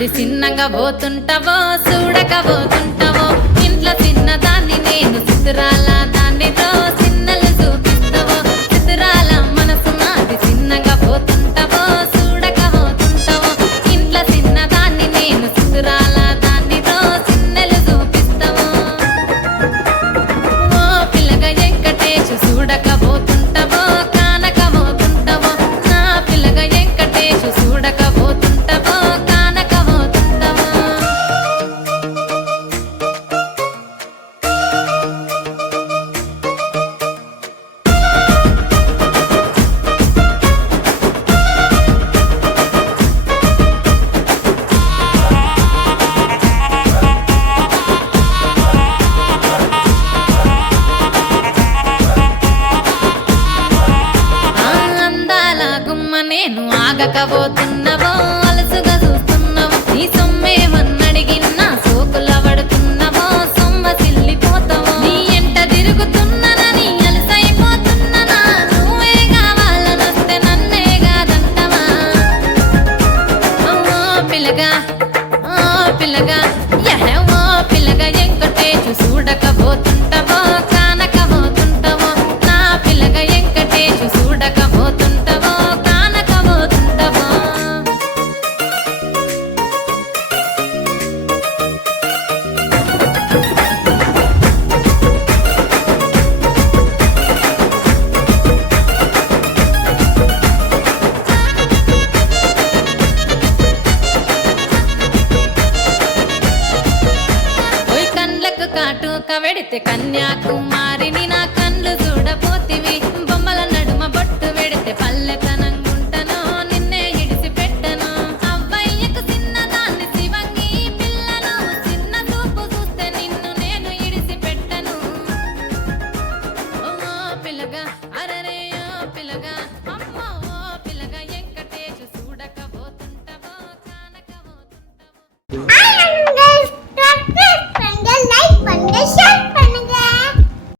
నాది చిన్నగా పోతుంటావో చూడకపోతుంటావో ఇంట్లో చిన్నదాన్ని నేను చిత్రాల దాన్నితో చిన్నలు చూపిస్తావో చిత్రాల మనసు నాది చిన్నగా పోతుంటావో చూడకపోతుంటావో ఇంట్లో చిన్నదాన్ని నేను చిత్రాల దాన్నితో చిన్నలు చూపిస్తావో ఓ పిల్లగా వెంకటేశు చూడకపోతుంటావో కానకపోతుంటావో నా పిల్లగా వెంకటేశు చూడకపోతుంటావో కానకపోతుంటావో ఆ అందాల గుమ్మ నేను ఆగకపోతుంటావో